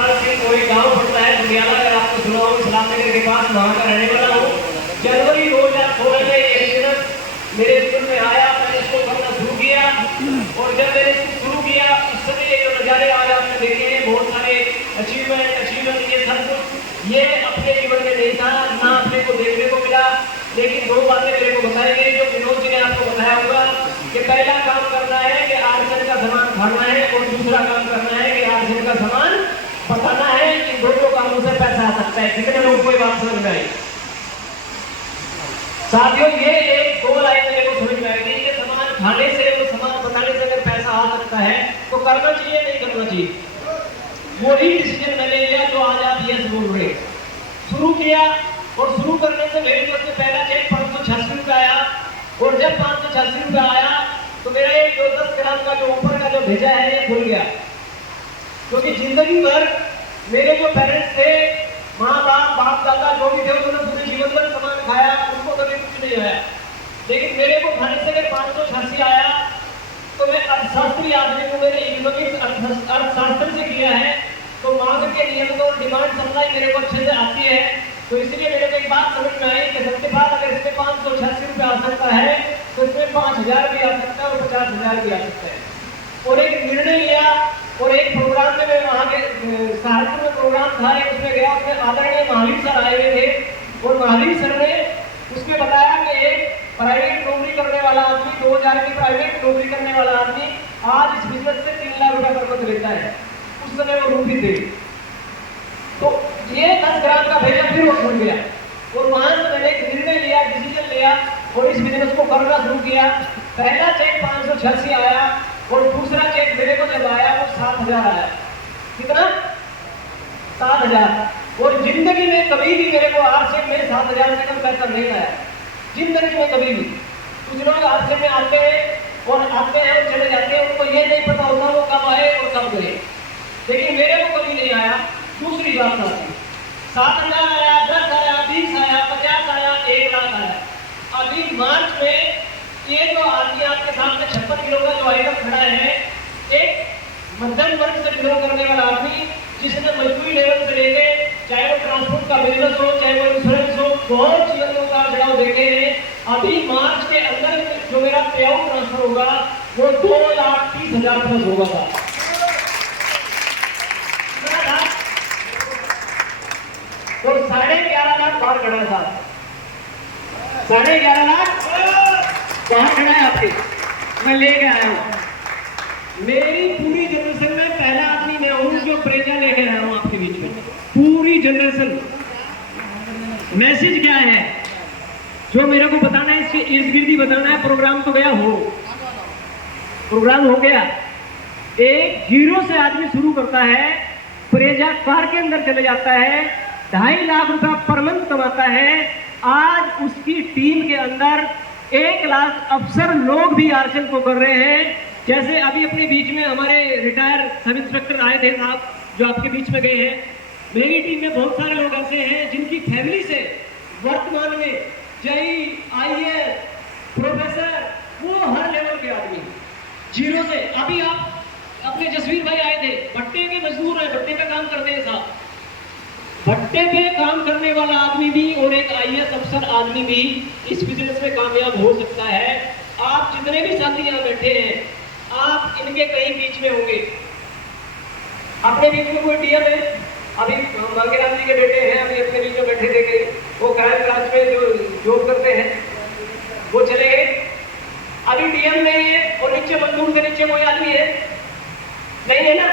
कोई गांव पड़ता है दुनियाला, अगर आपको सुना हो, इस्लाम नगर के पास, वहां का रहने वाला हूँ। जनवरी 2016 में ये बिजनेस मेरे स्कूल में आया, मैंने इसको करना शुरू किया और जब मैंने इसको शुरू किया उस समय ये जो नज़ारे आज आपने देखे हैं, बहुत सारे अचीवमेंट ये सब कुछ ये अपने जीवन में नहीं था, ना अपने को देखने को मिला। लेकिन दो बातें मेरे को बताई गई जो विनोद जी ने आपको बताया होगा कि पहला काम करना है कि आर्सन का सामान उठाना है और दूसरा काम करना है कि आर्सन का सामान बताना है। इन दोनों कामों से पैसा आ सकता है। कितने लोगों को बात समझ में आई? साथियों, ये एक गोल आई मेरे को समझ में आई थी कि सामान उठाने से और सामान बताने से अगर पैसा आ सकता है तो करना चाहिए नहीं करना चाहिए। वही डिसीजन मैंने लिया जो आज आप यस बोल रहे। शुरू किया और शुरू करने से मेरे पास में पहला चेक 586 रुपये आया और जब 586 रुपये आया तो मेरा एक 10 ग्राम का जो ऊपर का जो भेजा है ये खुल गया। क्योंकि जिंदगी भर मेरे जो पेरेंट्स थे, माँ बाप बाप दादा जो भी थे, उन्होंने पूरे जीवन भर सामान खाया, उनको कभी कुछ नहीं आया। लेकिन मेरे को खाने से अगर 586 आया तो मैं अर्थशास्त्री आदमी को, मैंने इकोनॉमिक्स अर्थशास्त्र से किया है, तो मांग के नियम और डिमांड सप्लाई मेरे को अच्छे से आती है। तो इसलिए मेरे को एक बात समझ में आई कि सबके बाद अगर इसमें 586 रुपये आ सकता है तो इसमें 5000 भी आ सकता है और 50,000 भी आ सकता है। और एक निर्णय लिया और एक प्रोग्राम में मैं वहाँ के सहारनपुर में प्रोग्राम था, उसमें गया, उसमें आदरणीय महावीर सर आए हुए थे और महावीर सर ने उसमें बताया कि एक प्राइवेट नौकरी करने वाला आदमी, 2000 की प्राइवेट नौकरी करने वाला आदमी आज इस बिजनेस से 3 लाख रुपए पर मंथ लेता है। उस समय वो रूपी थे। तो ये 10 ग्राम का भेजा फिर वो खुल गया और वहां से मैंने एक निर्णय लिया, डिसीजन लिया और इस बिजनेस को करना शुरू किया। पहला चेक 586 आया और दूसरा चेक मेरे को जब आया वो 7000 आया। कितना? 7000। और जिंदगी में कभी भी मेरे को आज से में 7000 से कम पैसा नहीं आया, जिंदगी में कभी भी। कुछ लोग आज से में आते हैं और चले जाते हैं, उनको ये नहीं पता होता वो कब आए और कब गए, लेकिन मेरे को कभी नहीं आया। दूसरी बात था 7000 आया, 10 आया, 20 आया, 50 आया, 1 लाख आया। अभी मार्च में ये जो आदमी आपके सामने 56 किलो का जो आइटम खड़ा है, एक मध्यम वर्ग से बिलोंग करने वाला आदमी जिसने मजदूरी लेवल से लेके, चाहे वो ट्रांसपोर्ट का बिजनेस हो, चाहे वो इंश्योरेंस हो, बहुत चीजों का उतार चढ़ाव देखे हैं। अभी मार्च के अंदर जो मेरा पे आउट ट्रांसफर होगा वो 2,30,000 प्लस होगा। और 11.5 लाख बाहर खड़ा था, 11.5 लाख बाहर खड़ा है आपके, मैं लेके आया हूँ। मेरी पूरी जनरेशन में पहला आदमी मैं हूँ जो प्रेजा लेके आया हूँ आपके बीच में, पूरी जनरेशन। मैसेज क्या है जो मेरे को बताना है, इसके इर्द गिर्द ही बताना है। प्रोग्राम तो गया हो, प्रोग्राम हो गया। एक जीरो से आदमी शुरू करता है, प्रेजा कार के अंदर चले जाता है, 2.5 लाख रुपया पर मंथ कमाता है। आज उसकी टीम के अंदर 1 लाख अफसर लोग भी आर्सन को कर रहे हैं। जैसे अभी अपने बीच में हमारे रिटायर सब इंस्पेक्टर आए थे साहब, जो आपके बीच में गए हैं। मेरी टीम में बहुत सारे लोग ऐसे हैं जिनकी फैमिली से वर्तमान में जई, आईएएस, प्रोफेसर, वो हर लेवल के आदमी जीरो से। अभी आप अपने जसवीर भाई आए थे, भट्टे के मजदूर है, भट्टे पे काम करते हैं साहब। भट्टे पे काम करने वाला आदमी भी और एक आईएएस अफसर आदमी भी इस बिजनेस में कामयाब हो सकता है। आप जितने भी साथी यहाँ बैठे हैं, आप इनके कहीं बीच में होंगे। अपने बीच में कोई डीएम है, अभी मांगेराम जी के बेटे हैं, अभी अपने बीच में बैठे थे, कहीं वो क्राइम ब्रांच में जो जॉब करते हैं वो चले गए। अभी डीएम नहीं है और नीचे मजदूर से नीचे कोई आदमी है नहीं है ना,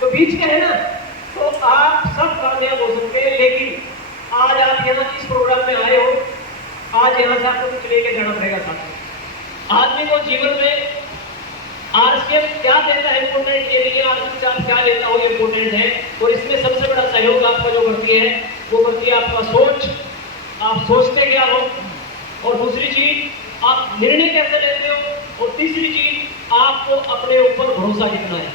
तो बीच में है ना, तो आप सब कामयाब हो सकते हैं। लेकिन आज आप यहाँ इस प्रोग्राम में आए हो, आज यहाँ से आपको कुछ लेके जाना पड़ेगा साथ। आदमी को जीवन में आरसीएम क्या देता है इम्पोर्टेंट के लिए, आरसीएम आप क्या लेता हो इम्पोर्टेंट है। और इसमें सबसे बड़ा सहयोग आपका जो करती है वो करती है आपका सोच, आप सोचते क्या हो, और दूसरी चीज आप निर्णय कैसे लेते हो, और तीसरी चीज आपको अपने ऊपर भरोसा कितना है।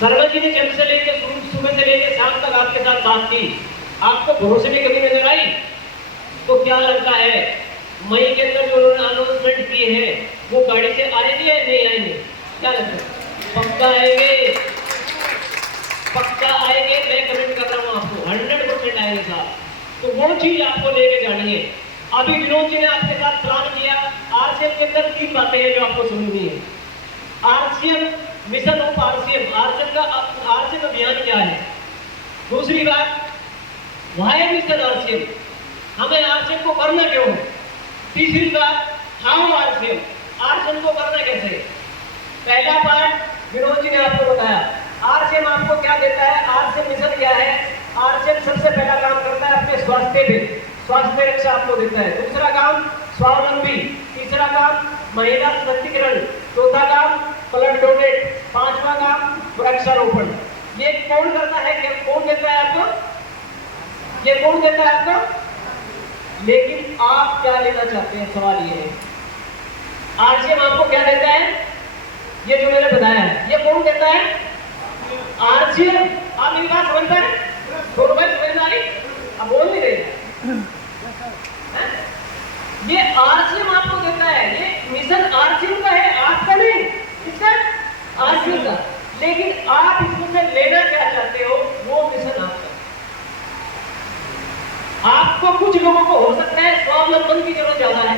शर्मा जी ने जब से लेकर सुबह से लेकर शाम तक आपके साथ बात की, आपको भरोसे में कभी नजर आई? तो क्या लगता है मई के अंदर जो उन्होंने अनाउंसमेंट की है वो गाड़ी से आएंगे या नहीं आएंगे? क्या लगता है? पक्का आएंगे, पक्का तो वो चीज आपको लेके जानी है। अभी विनोद जी ने आपके साथ प्लान किया, आरसीएम के अंदर 3 बातें हैं जो आपको सुननी है। RCM mission of RCM, RCM का आरसीएम अभियान क्या है। दूसरी बात, व्हाई मिशन आरसीएम, हमें आरसीएम को करना क्यों है। तीसरी बात, हाउ आरसीएम, आरसीएम को करना कैसे। पहला पार्ट विनोद जी ने आपको बताया, आरसीएम आपको क्या देता है, आरसीएम मिशन क्या है। आरसीएम सबसे पहला काम करता है अपने स्वास्थ्य पे, स्वास्थ्य रक्षा आपको देता है। दूसरा काम स्वावलंबी, तीसरा काम महिला सशक्तिकरण, चौथा काम ब्लड डोनेट, पांचवा काम वृक्षारोपण। ये कौन करता है, कौन देता है आपको, ये कौन देता है आपको। लेकिन आप क्या लेना चाहते हैं, सवाल ये है। आरसीएम आपको क्या देता है, ये जो मैंने बताया है, ये कौन देता है, आरसीएम। आप मेरी बात समझ पाए, थोड़ा बहुत समझ में आ गई, अब बोल नहीं रहे। ये आरसीएम आपको देता है, ये मिशन आरसीएम का है, आपका नहीं, किसका, आरसीएम का। लेकिन आप इसमें से लेना क्या चाहते हो, वो मिशन आपका। आपको कुछ लोगों को हो सकता है स्वावलंबन की जरूरत ज्यादा है,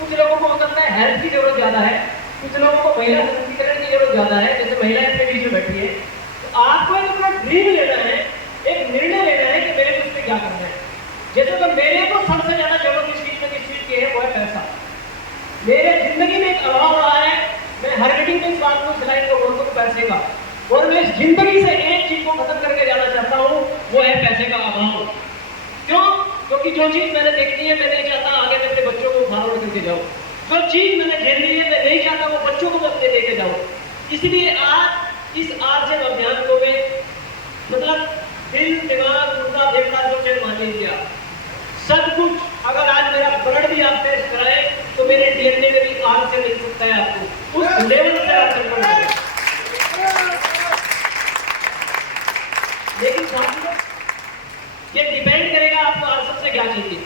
कुछ लोगों को हो सकता है हेल्थ की जरूरत ज्यादा है, कुछ लोगों को महिला सशक्तिकरण की जरूरत ज्यादा है, जैसे महिलाएं अपने बीच में बैठी है। तो आपको एक अपना ड्रीम लेना है, एक निर्णय लेना है कि मेरे को इसमें क्या करना है। जैसे तो मेरे को सबसे ज्यादा जरूरत किस चीज की है, वो है पैसा। मेरे जिंदगी में एक अभाव रहा है, मैं हर मीटिंग में इस बात को स्लाइड को बोलता हूँ, पैसे का। और मैं इस जिंदगी से एक चीज को खत्म करके जाना चाहता हूँ, वो है पैसे का अभाव। क्यों, क्योंकि जो चीज मैंने देखनी है, मैं नहीं चाहता आगे मैं अपने बच्चों को फॉरवर्ड करके जाऊं। जो चीज मैंने झेलनी है, मैं नहीं चाहता वो बच्चों को अपने लेके जाऊं। इसलिए आज इस आरसीएम अभियान को मैं मतलब दिल दिमाग मुद्दा देखना जो चीज मान लीजिए सब कुछ। अगर आज मेरा ब्लड भी आप टेस्ट कराए तो मेरे डीएनए में भी आरसीएम मिल सकता है आपको, उस लेवल से आरसीएम करना है। लेकिन साथियों, ये डिपेंड करेगा आपको आरसीएम से क्या चाहिए।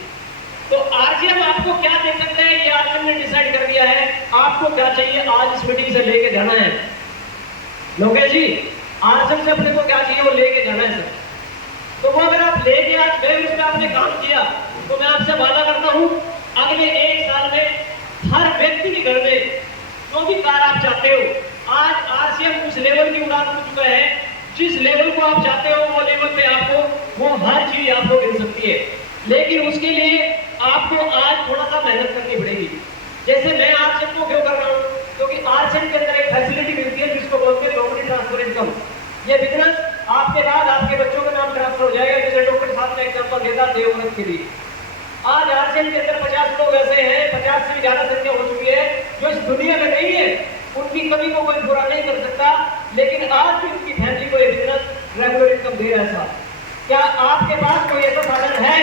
तो आरसीएम आपको क्या दे सकते हैं, ये आरसीएम ने डिसाइड कर दिया है आपको क्या चाहिए। आज इस मीटिंग से लेके जाना है लोकेश जी, आरसीएम से अपने को क्या चाहिए वो लेके जाना है सर। तो वो अगर आप लेके आज गए, उस पर आपने काम किया, तो मैं आपसे वादा करता हूं अगले 1 साल में हर व्यक्ति के घर में जो भी कार आप चाहते हो, आज आरसीएम उस लेवल की उड़ान उठ चुका है, जिस लेवल को आप चाहते हो वो लेवल पे आपको वो हर चीज आपको मिल सकती है। लेकिन उसके लिए आपको आज थोड़ा सा मेहनत करनी पड़ेगी। जैसे मैं आरसीएम को क्यों कर रहा हूँ, क्योंकि आरसीएम के अंदर एक फैसिलिटी मिलती है जिसको बोलते हैं नॉमिनी ट्रांसफर इनकम। ये बिजनेस आपके बाद आपके बच्चों का नाम ट्रांसफर हो जाएगा। जैसे डॉक्टर साहब ने एग्जाम्पल देता देवव्रत के लिए, आज आरसीएम के अंदर 50 लोग ऐसे हैं, 50 से ज्यादा संख्या हो चुकी है, जो इस दुनिया में नहीं है। उनकी कमी को कोई बुरा नहीं कर सकता, लेकिन आज भी उनकी फैमिली को ये बिजनेस रेगुलर इनकम दे रहा है साहब। क्या आपके पास कोई ऐसा साधन है?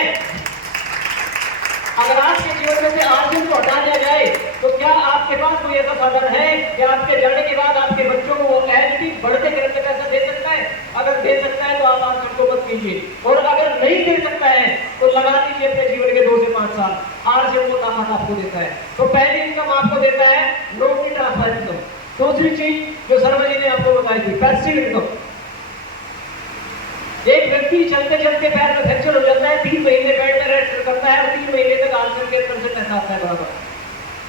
अगर आपके जीवन में से आरसीएम को हटा दिया जाए तो क्या आपके पास कोई ऐसा साधन है कि आपके जाने के बाद आपके बच्चों को वो एचडी बढ़ते करते पैसा दे सकता है? अगर दे सकता है तो आप आरसीएम को मत कीजिए, और अगर नहीं दे सकता है तो लगा दीजिए अपने जीवन के 2 से 5 साल। आरसीएम को ताकत आपको देता है। तो पहली इनकम आपको देता है नॉमिनी ट्रांसफर इनकम। दूसरी चीज जो शर्मा जी ने आपको बताई थी, पैसिव इनकम। एक व्यक्ति चलते चलते पैर में फ्रैक्चर हो जाता है, 3 महीने बेड में रेस्ट करता है और 3 महीने तक आरसीएम के अंदर से पैसा आता है बराबर,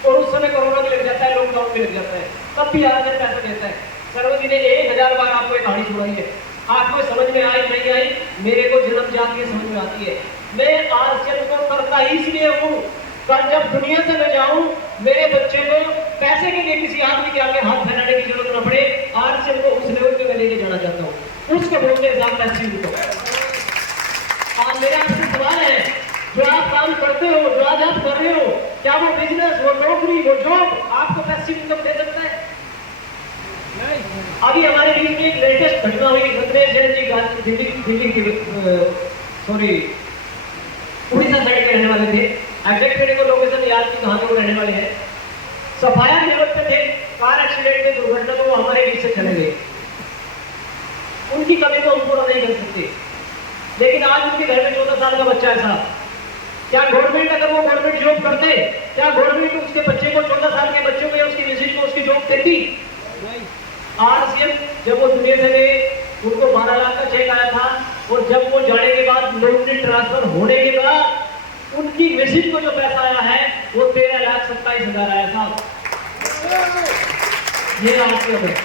और उस समय कोरोना भी लग जाता है, लॉकडाउन भी लग जाता है, तब भी आरसीएम पैसा देता है। शर्मा जी ने 1000 बार आपको एक कहानी सुनाई है, आपको समझ में आई नहीं आई, मेरे को जन्म जाती है समझ में आती है। मैं आरसीएम को करता ही इसलिए हूँ, कल जब दुनिया से मैं जाऊं मेरे बच्चे को पैसे के लिए किसी आदमी के आगे हाथ फैलाने की जरूरत न पड़े। आरसीएम को उस लेवल पे मैं लेके जाना चाहता हूँ, उसको बोलते हैं साथ पैसिव इनकम। आज मेरा आपसे सवाल है, जो आप काम करते हो, जो आज आप कर रहे हो, क्या वो बिजनेस, वो नौकरी, वो जॉब आपको पैसिव इनकम दे सकता है? अभी हमारे बीच में एक लेटेस्ट घटना हुई, रत्नेश जैन जी दिल्ली के सॉरी उड़ीसा साइड के रहने वाले थे। एग्जैक्ट मेरे को लोकेशन याद की, कहां के वो रहने वाले हैं। सफाया जरूरत पे थे, कार एक्सीडेंट में दुर्घटना तो वो हमारे बीच से चले गए। उनकी कमी को हम पूरा नहीं कर सकते, लेकिन आज उनके घर में 14 साल का बच्चा है साहब। क्या गवर्नमेंट, अगर वो गवर्नमेंट जॉब करते, क्या गवर्नमेंट उसके बच्चे को 14 साल के बच्चों को या उसकी मिसेज को उसकी जॉब देती? आरसीएम जब वो दुनिया से गए उनको 12 लाख का चेक आया था, और जब वो जाने के बाद नॉमिनी ट्रांसफर होने के बाद उनकी मशीन को जो पैसा आया है वो 13,27,000 आया साहब। ये आरसीएम है।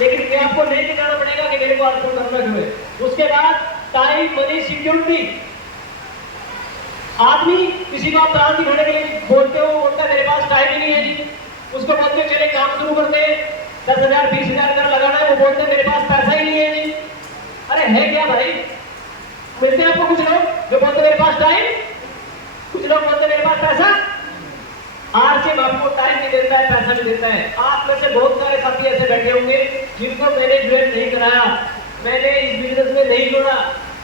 लेकिन ये आपको नहीं दिखाना पड़ेगा कि मेरे को आरसीएम करना क्यों है। उसके बाद टाइम, मनी, सिक्योरिटी। आदमी किसी को आप प्राण दिखाने के लिए बोलते हो, बोलता है मेरे पास टाइम ही नहीं है जी। उसको बोलते हो चले काम शुरू करते, 10,000 20,000 कर लगाना है, वो बोलते हैं मेरे पास पैसा ही नहीं है जी। अरे है क्या भाई? मिलते हैं आपको कुछ लोग जो बोलते मेरे पास टाइम, कुछ लोग बोलते मेरे पास पैसा। आरसीएम आपको टाइम नहीं देता है, पैसा नहीं देता है। आप में से बहुत सारे साथी ऐसे बैठे होंगे जिनको मैंने ज्वाइन नहीं कराया, मैंने इस बिजनेस में नहीं जुड़ा,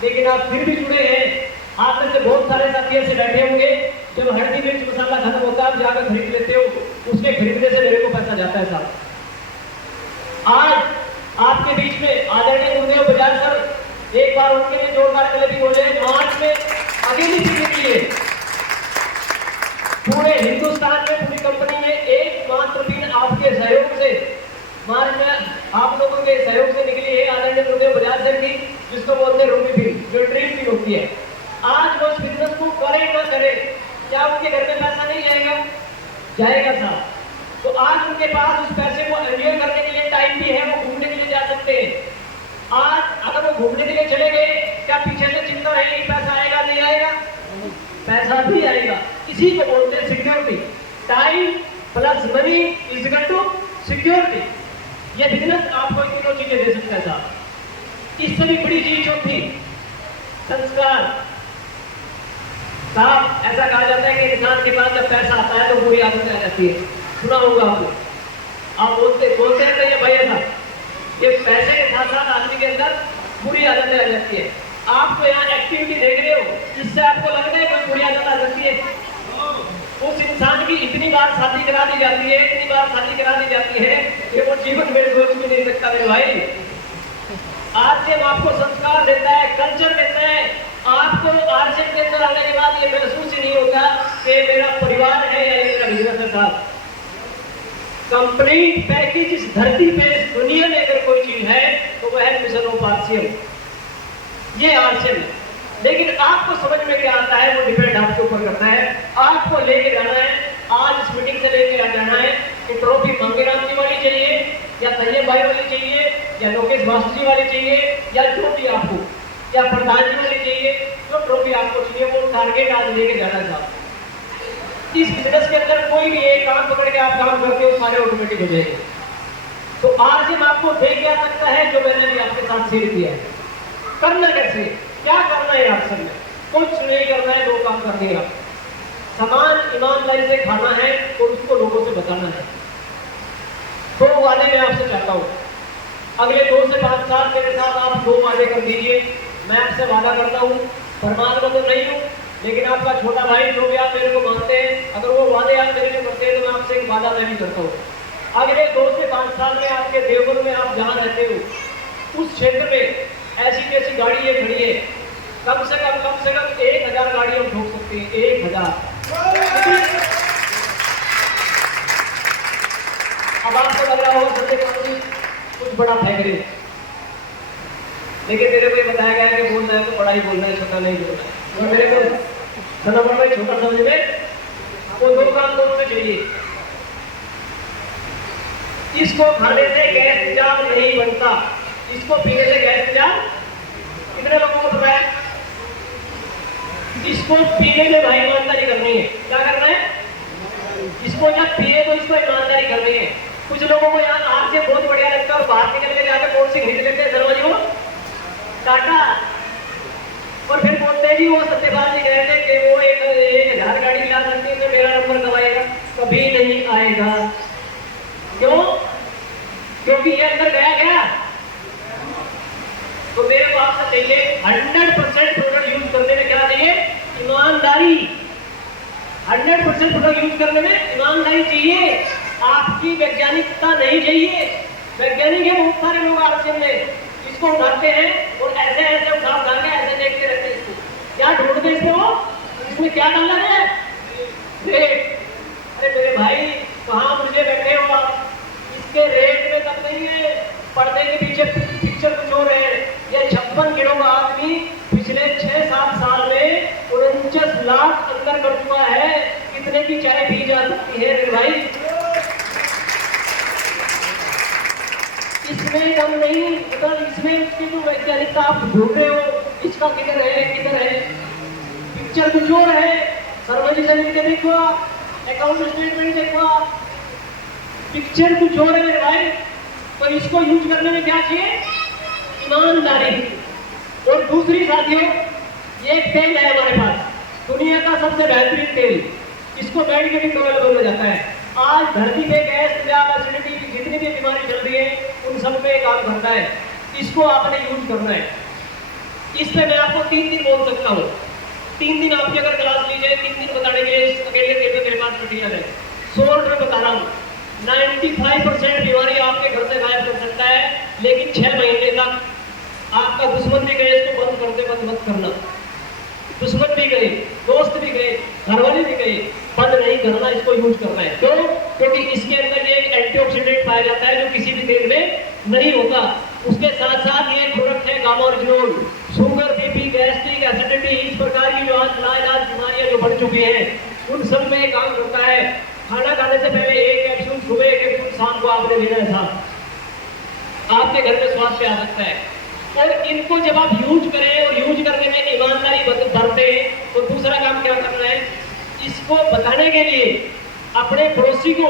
लेकिन आप फिर भी जुड़े हैं। आप में से बहुत सारे साथी ऐसे बैठे होंगे, जब हल्दी मिर्च मसाला खत्म होता है आप जाकर खरीद लेते हो, उसके खरीदने से मेरे को पैसा जाता है साहब। आज आपके बीच में आदरणीय गुरुदेव बजाज सर एक बार उनके लिए जोरदार कलेक्टिंग हो जाए। मार्च में अगली सीढ़ी के लिए पूरे हिंदुस्तान में पूरी कंपनी में एकमात्र दिन आपके सहयोग से मार्च में आप लोगों के सहयोग से निकली है आदरणीय गुरुदेव बजाज सर की, जिसको बोलते हैं रूबी फिल्म, जो ड्रीम फिल्म होती है। आज वो इस बिजनेस को करे ना करे, क्या उनके घर में पैसा नहीं जाएगा? जाएगा साहब। तो आज उनके पास उस पैसे को एंजॉय करने के लिए टाइम भी है, वो घूमने के लिए जा सकते हैं। आज अगर वो घूमने के लिए चले गए, क्या पीछे से चिंता रहेगी पैसा आएगा नहीं आएगा? पैसा भी आएगा। इसी को बोलते हैं security. Time plus money is equal to security. ये बिजनेस आपको तीनों चीजें दे सकता है साहब। इससे भी बड़ी चीज जो थी संस्कार साहब। ऐसा कहा जाता है कि इंसान के पास जब पैसा आता है तो बुरी आदत आ जाती है। सुना होगा आपको, आप बोलते हैं तो ये भाई ऐसा, ये पैसे के साथ साथ आदमी के अंदर बुरी आदतें आ जाती है। आप तो यहाँ एक्टिविटी देख रहे हो, इससे आपको लग रहा है कोई बुरी आदत आ जाती है। उस इंसान की इतनी बार शादी करा दी जाती है, इतनी बार शादी करा दी जाती है कि वो जीवन में सोच भी नहीं सकता मेरे भाई। आरसीएम आपको संस्कार देता है, कल्चर देता है। आपको आरसीएम के अंदर आने के बाद ये महसूस ही नहीं होता कि मेरा परिवार है या ये मेरा बिजनेस है साहब। कंप्लीट पैकेज इस धरती पे, इस दुनिया में अगर कोई चीज है तो वह है मिशन ऑफ आरसीएम। ये आरसीएम है। लेकिन आपको समझ में क्या आता है वो डिपेंड आपके ऊपर करता है। आपको लेके जाना है, आज इस मीटिंग से लेके जाना है कि ट्रॉफी मंगेराम जी वाली चाहिए या तैयब भाई वाली चाहिए या लोकेश मास्टर जी वाली चाहिए या जो भी आपको, या प्रधान जी वाली चाहिए, जो ट्रॉफी आपको चाहिए वो टारगेट आज लेके जाना चाहते। इस बिजनेस के अंदर कोई भी एक काम पकड़ के आप काम करते हो सारे ऑटोमेटिक हो जाएंगे। तो आरसीएम आपको दे क्या सकता है जो मैंने भी आपके साथ शेयर किया है। करना कैसे, क्या करना है आरसीएम में? कुछ नहीं करना है, दो काम करने हैं। सामान ईमानदारी से खाना है और उसको लोगों से बताना है। दो वादे मैं आपसे चाहता हूँ, अगले 2 से 5 साल मेरे साथ आप 2 वादे कर दीजिए। मैं आपसे वादा करता हूँ, परमात्मा तो नहीं हूँ, लेकिन आपका छोटा भाई जो भी आप मेरे को मानते हैं, अगर वो वादे आप मेरे को करते हैं तो मैं आपसे एक वादा मैं भी करता हूँ। अगले 2 से 5 साल में आपके देवबंद में आप जहाँ रहते हो उस क्षेत्र में ऐसी कैसी गाड़ी ये खड़ी है, कम से कम 1000 गाड़ी हम ठोक सकते हैं। 1000। अब आपको लग रहा होगा संजय जी कुछ बड़ा फेंक रहे, लेकिन मेरे को ये बताया गया है कि बोलना है तो बड़ा ही बोलना है, छोटा नहीं बोलना है। तो मेरे को नंबर में छोटा समझ में वो 2 काम दोनों में चाहिए। इसको खाने से गैस तेजाब नहीं बनता, इसको पीने से गैस तेजाब कितने लोगों को पता है? इसको पीने में भाई ईमानदारी करनी है। क्या करना है? इसको जब पिए तो इसको ईमानदारी करनी है। कुछ लोगों को यहाँ आरसीएम बहुत बढ़िया लगता है और बाहर निकल के जाकर कौन सी खरीद लेते हैं दरवाजे को टाटा, और फिर बोलते हैं जी वो सत्यपाल जी कहते हैं कि वो 1000 गाड़ी ला सकती है तो मेरा नंबर कब आएगा? कभी नहीं आएगा। क्यों? क्योंकि ये अंदर गया। तो मेरे को आपसे चाहिए 100% प्रोडक्ट यूज करने में क्या चाहिए? ईमानदारी। 100% प्रोडक्ट यूज करने में ईमानदारी चाहिए। आपकी वैज्ञानिकता नहीं चाहिए। वैज्ञानिक है बहुत सारे लोग आरसीएम में, इसको उठाते हैं और ऐसे उठा के ऐसे देखते रहते हैं। इसको क्या ढूंढते हैं? इसमें क्या डालना है? रेट। अरे मेरे भाई कहाँ मुझे बैठे हो आप? इसके रेट में तब नहीं है, पर्दे के पीछे पिक्चर कुछ हो रहे हैं। ये 56 किलो का आदमी पिछले 6-7 साल में 49 की चाय पी जा सकती है मेरे भाई। इसमें दम नहीं, मतलब इसमें उसकी जो वैज्ञानिकता आप ढूंढ रहे हो, इसका किधर है किधर है। पिक्चर कुछ और है, सर्वोदय समिति देखो आप, अकाउंट स्टेटमेंट देखो आप, पिक्चर कुछ और है मेरे भाई। तो इसको यूज करने में क्या चाहिए? ईमानदारी। और दूसरी साथियों, ये एक तेल है हमारे पास, दुनिया का सबसे बेहतरीन तेल, इसको बैठ के भी डेवलप हो जाता है। आज धरती पे गैस, तेजाब, एसिडिटी की जितनी भी बीमारी चल रही है उन सब पे काम करता है। इसको आपने यूज करना है। इस पे मैं आपको 3 दिन बोल सकता हूँ। 3 दिन आपकी अगर क्लास ली जाए, 3 दिन बताने के लिए इस अकेले तेल में मेरे पास मटीरियल है। 100 रुपये बता रहा हूँ, 95% बीमारी आपके घर से गायब कर सकता है। लेकिन 6 महीने तक आपका दुश्मन भी गए, इसको बंद करते बंद मत करना। दुश्मन भी गए, दोस्त भी गए, घरवाले भी गए, बंद नहीं करना, इसको यूज करना है। क्यों? क्योंकि इसके अंदर ये एंटीऑक्सीडेंट पाया जाता है जो किसी भी तेल में नहीं होता। उसके साथ साथ ये प्रोडक्ट है gamma original. Sugar, BP, gastric, acidity, इस प्रकार की जो आज लाइलाज बीमारियां जो बढ़ चुकी हैं उन सब में काम करता है। खाना खाने से पहले 1 कैप्सूल सुबह, 1 कैप्सूल शाम को आपने लेना है साहब। आपके घर में स्वास्थ्य आ सकता है। और इनको जब आप यूज करें और यूज करने में ईमानदारी बरते, तो दूसरा काम क्या करना है? इसको बताने के लिए अपने पड़ोसी को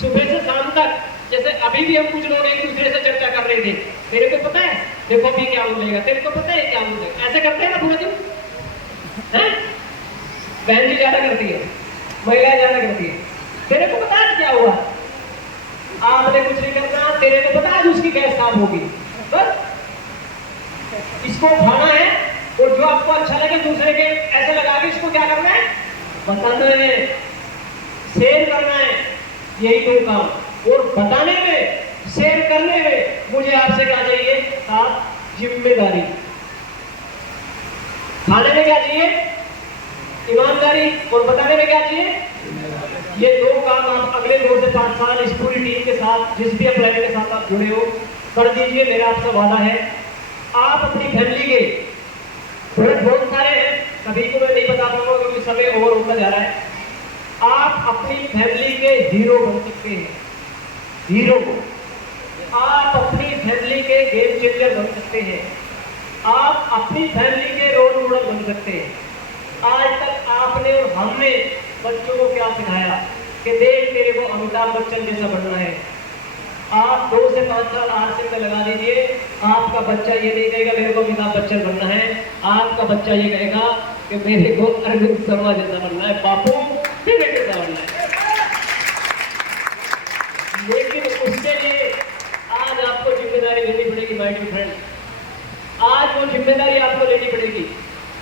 सुबह से शाम तक, जैसे अभी भी हम कुछ लोग एक दूसरे से चर्चा कर रहे थे, तेरे को पता है देखो भी क्या बोलेगा, तेरे को पता है क्या बोलेगा, ऐसे करते हैं ना पूरा दिन, हैं? बहन जी ज्यादा करती है, महिलाएं ज्यादा करती है। तेरे को पता है क्या हुआ? आपने कुछ नहीं करना, तेरे को पता है उसकी गैस साफ होगी। बस इसको खाना है और जो आपको अच्छा लगे दूसरे के ऐसे लगा के इसको क्या करना है? बताना है, शेयर करना है, यही तो काम। और बताने में, शेयर करने में मुझे आपसे क्या चाहिए? साथ जिम्मेदारी। खाने में क्या चाहिए? ईमानदारी। और बताने में क्या चाहिए? ये 2 काम आप अगले 2 से 5 साल इस पूरी टीम के साथ, जिस भी प्लानिंग के साथ आप जुड़े हो, कर दीजिए। मेरा आपसे वादा है। आप अपनी फैमिली के प्रोडक्ट बहुत सारे हैं, सभी को मैं नहीं बता पाऊंगा क्योंकि समय ओवर होता जा रहा है। आप अपनी फैमिली के हीरो बन सकते हैं, हीरो। आप अपनी फैमिली के गेम चेंजर बन सकते हैं। आप अपनी फैमिली के रोल मॉडल बन सकते हैं। आज तक आपने और हमने बच्चों को क्या सिखाया कि देख तेरे को अमिताभ बच्चन जैसा बनना है। आप 2 से 5 साल आरसे में लगा दीजिए, आपका बच्चा ये नहीं कहेगा मेरे को अमिताभ बच्चन बनना है, आपका बच्चा ये कहेगा कि मेरे को अरविंद शर्मा जैसा बनना है, बापू तेरे जैसा बनना है। लेकिन उसके लिए आज आपको जिम्मेदारी लेनी पड़ेगी माय डियर फ्रेंड। आज वो जिम्मेदारी आपको लेनी पड़ेगी।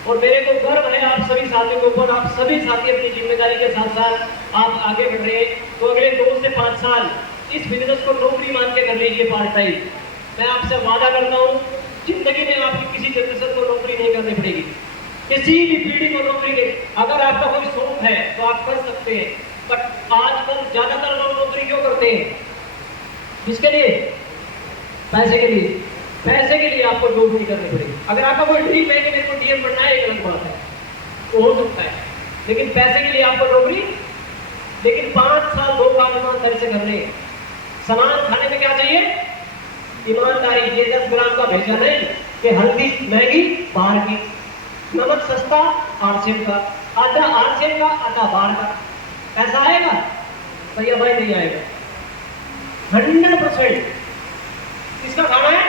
और मेरे को गर्व है आप सभी साथियों के ऊपर। आप सभी साथी अपनी जिम्मेदारी के साथ साथ आप आगे बढ़ रहे हैं। तो अगले 2 से 5 साल इस बिजनेस को नौकरी मान के कर लीजिए, पार्ट टाइम। मैं आपसे वादा करता हूँ, जिंदगी में आपकी किसी जनरेशन को नौकरी नहीं करनी पड़ेगी, किसी भी पीढ़ी को नौकरी नहीं। अगर आपका कोई शौक है तो आप कर सकते हैं, बट आजकल ज्यादातर लोग नौकरी क्यों करते हैं? किसके लिए? पैसे के लिए। पैसे के लिए आपको जॉब नहीं करनी पड़ेगी। अगर आपका कोई ड्रीम है कि मेरे को डीएम बनना है, एक अलग बात है, वो हो सकता है। लेकिन पैसे के लिए आपको नौकरी, लेकिन 5 साल 2 काम ईमानदारी से करने। सामान खाने में क्या चाहिए? ईमानदारी। ये 10 ग्राम का भेजा नहीं कि हल्दी महंगी बाहर की, नमक सस्ता आरसीएम का, आधा आरसीएम का आधा बाहर का। ऐसा आएगा? भैया भाई नहीं आएगा। 100% किसका खाना है?